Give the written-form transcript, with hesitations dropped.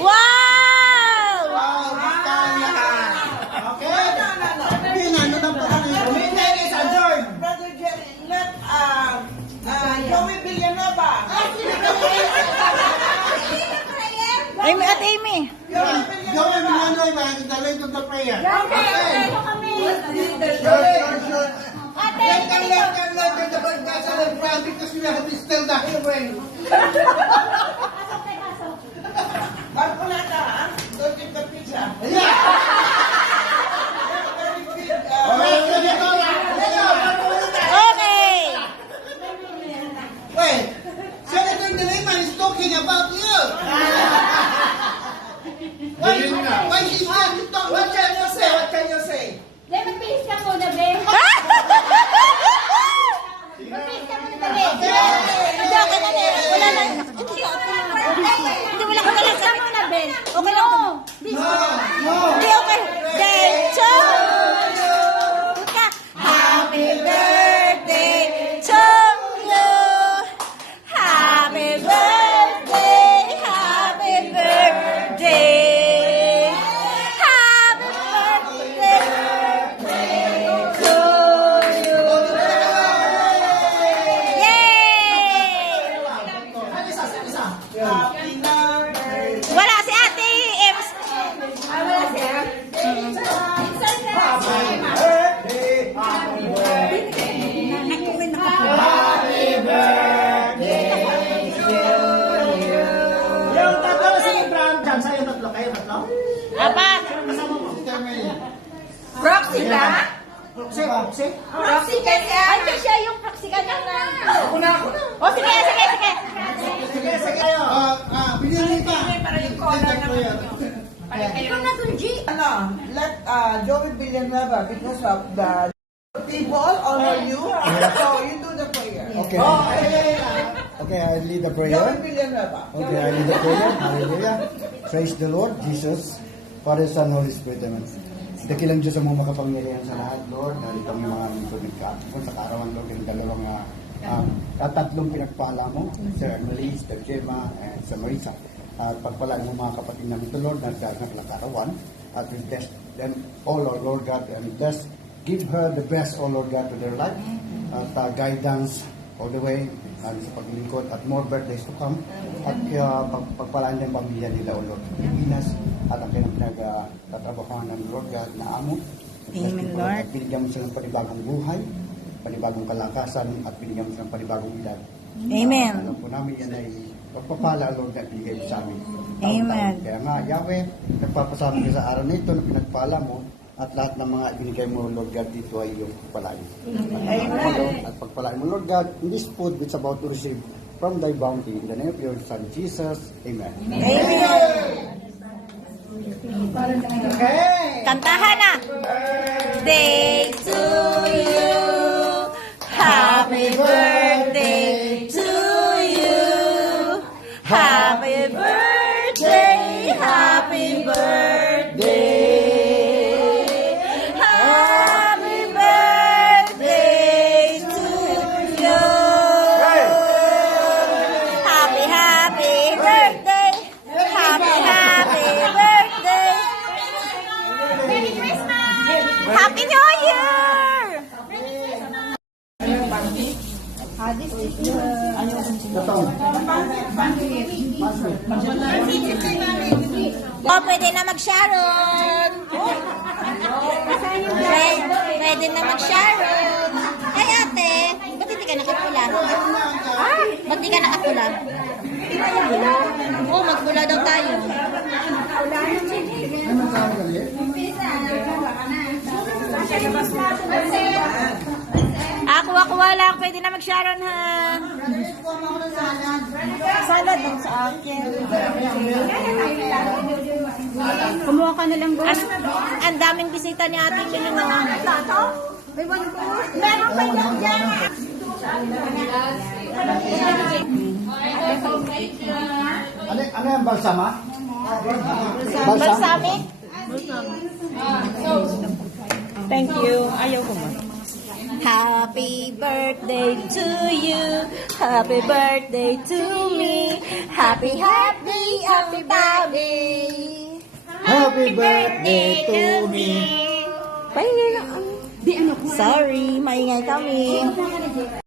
Wow! Wow, Victoria. Okay? Hindi na, ano na po kami? Meeting is adjourned. Brother Jerry, let Joey Villanueva. Ay, At Amy. Joey Villanueva is the lead of the prayer. Okay. Sure. Let the Barkasa and Brad because we have to still the hearing. Barcolata, huh? Don't take the pizza. Yeah. Okay. Wait, Senator De Lima is talking about you. Why she's not talking? What can you say? What can you say? Magbihis ka muna, be. Magbihis ka muna, be. Hindi, okay na nila. Wala na. Hindi, wala ka na lang. Ka muna, be. Okay lang. Hindi, okay. Day, two. Puta. Happy birthday to you. Happy birthday. Happy birthday. Happy birthday to you. Yay! Wala si Ate Ems. Wala siya. Yung tatlo sa Abraham dyan, sa'yo tatlo, kayo tatlo? Apat. Kasama mo, si Carmel. Proxy ka? Roxy? Proxy ka siya? Ay, siya yung proxy ka na. Ako na. O, sige, sige, sige. Sige kayo. Binili pa. Ikaw na, Tunji. Let Joey Villanueva, because of the people honor you, so you do the prayer. Okay. Okay, I lead the Joey prayer. Villanueva. Okay, I lead the prayer. Hallelujah. Praise the Lord, Jesus, Father, Son, Holy Spirit. Amen. Dakilang Diyos ang mga makapangyarihan sa lahat, Lord. Narito ang mga nagkakapon sa kaarawan, Lord, yung dalawang tatlong pinagpala mo, Sir Emily, Sir Gemma, and Sir Marisa. At pagpalaan mo mga kapatid namin ito, Lord, nagkakarawan. At we bless them all, our Lord God, and bless, give her the best, O Lord God, to their life. At guidance all the way sa paglingkod at more birthdays to come. At pagpalaan din ang pamilya nila, O Lord, Pilipinas, at ang kanyang pinagtatrabahoan ng Lord God na amo. Amen, Lord. At binigyan mo silang panibagong buhay, panibagong kalakasan, at binigyan mo silang panibagong edad. Amen. Alam po namin yan ay pagpapala, Lord, na binigay mo sa amin. Amen. Kaya nga, Yahweh, nagpapasama ka sa araw na ito na pinagpala mo, at lahat ng mga ibinigay mo, Lord God, dito ay iyong pagpalain. At pagpalain mo, Lord God, in this food which about to receive from thy bounty, in the name of your Son, Jesus. Amen. Kantahan na. Day to you. Happy birthday to you. Happy birthday. Happy birthday. Happy birthday to you. Happy, happy birthday. Happy, happy birthday. Merry Christmas! Happy New Year! Pwede na mag-Sharon. Pwede na mag-Sharon. Ay, ate, ba't hindi ka nakapula? Ba't hindi ka nakapula? Oo, magpula daw tayo. Kuha lang. Pwede na mag-Sharon, ha? Salad lang sa akin. Kumuha ka na lang, boss. Ang daming bisita ni Ate Lino. May one more. Meron pa yan dyan. Ano yung balsama? Balsamic? Thank you. Ayaw ko mo. Happy birthday to you. Happy birthday to me. Happy, happy, happy birthday. Happy birthday to me. Paingay lang. Sorry, maingay kami.